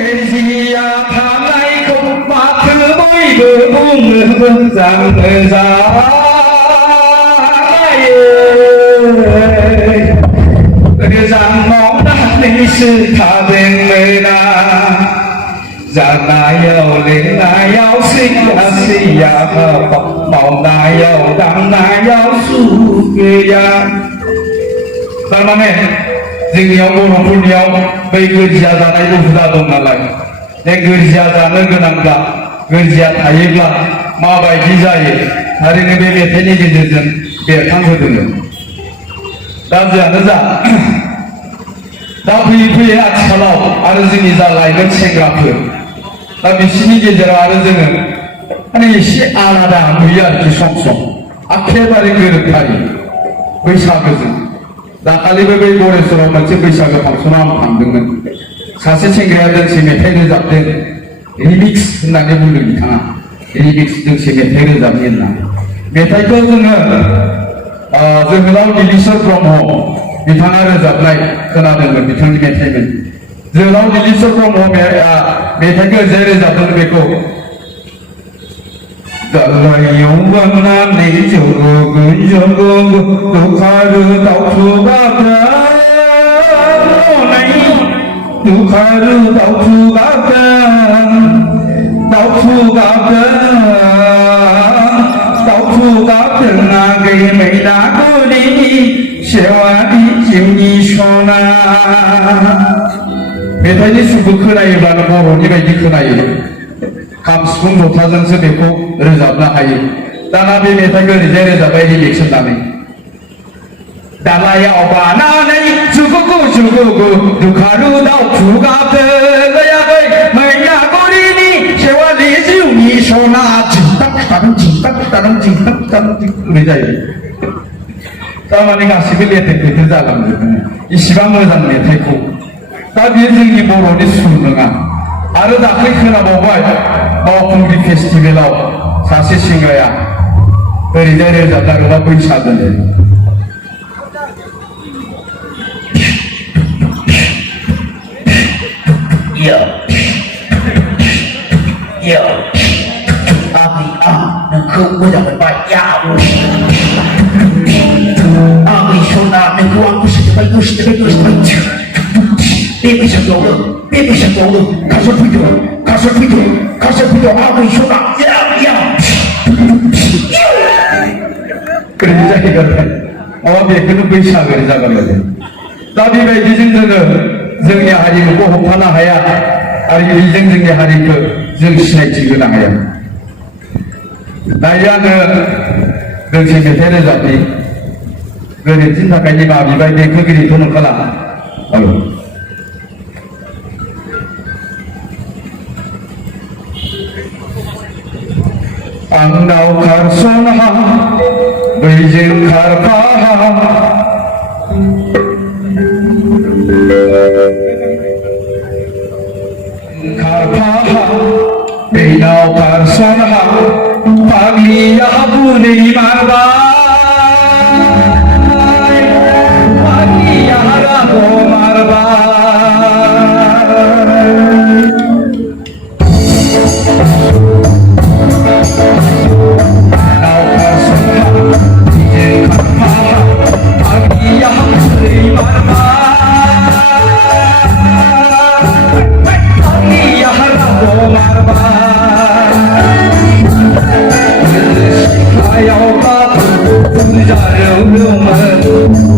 गोरजिया थानायखौ माथो बयबो बुङो मोजां गोजानाव दाख्लैसो थादोंमोना जानायाव लोंनायाव सैया सैया मावनायाव दांनायाव सुख गैया थारमाने जोंनियाव बर'फोरनियाव बै गोरजिया जानायबो हुदा दं नालाय बे गोरजिया जानो गोनांब्ला गोरजिया थायोब्ला माबायदि जायो थारैनो बे मेथाइनि गेजेरजों बेरखांहोदोंमोन दा जियानो जा दा फैयै फैयै आथिखालाव आरो जोंनि जा लाइमोन सेंग्राफोर दा बिसोरनि गेजेराव आरो जोङो माने एसे आलादा नुयो आरोखि सम सम एखेबारे गोरोबथारि बैसागोजों दाखालिबो बै गरेस्वराव मोनसे बैसागो फांसनाव आं थांदोंमोन सासे सेंग्राया दोंसे मेथाइ रोजाबदों रिमिक्स होननानै बुंदों बिथाङा रिमिक्स दोंसे मेथाइ रोजाबनि होनना मेथाइखौ जोङो जोहोलाव नीलेश्वर ब्रह्म बिथाङा रोजाबनाय खोनादोंमोन बिथांनि मेथाइमोन जोहोलाव नीलेश्वर ब्रह्म मेथाइखौ जे रोजाबदों बेखौ गालायाव बांनानै जगोन जगोन दुखारु दाउथु गाबनाय दुखारु दाउथु गाबदों आगै मैनागुरि सेवारि जिउनि सना मेथाइनि सुरखौ खोनायोब्लानो बर'नि बायदि खोनायो खाम सिफुं जथाजोंसो बेखौ रोजाबनो हायो दाना बे मेथाइखौ ओरैजाय रोजाबबाय रिमिक्स होननानै दालायाव बानानै जुगुगु जुगुगु दुखारु दाउथु गाबदों आगै मैनागुरिनि सेवारि जिउनि सना ओरै जायो थारमाने गासिबो लेथेर फेथेर जालांजोबो इसिबां मोजां मेथाइखौ दा बेयो जोंनि बर'नि सुर नङा आरो दाख्लै खोनाबावबाय बावखुंग्रि फेस्टिभेलाव सासे सेंग्राया ओरैजाय रोजाबनांगौबा बैसागोनो नोंखौ मोजां मोनबाय आंनि सना नोंखौ आं गोसोथोबाय बे बैसागुआवनो कासेट फैदो आंनि सना गोरोन्थि जाहैगोन माबा बेखौनो बैसागो जागोन दा बेबायदिजों जोङो जोंनि हारिमुखौ हमथानो हाया आरो बेजों जोंनि हारिखौ जों सिनायथि होनो हाया दायो आङो दोंसे मेथाइ रोजाबनि गोरोन्थिनि थाखाय निमाहा बिबाय देंखोगिरिथ' नंखाला आंनाव खारसनहा बैजों खारफाहा बेनाव खारसनहा पाग्लिया बुनै मारबाय पाग्लिया रागो मारबाय I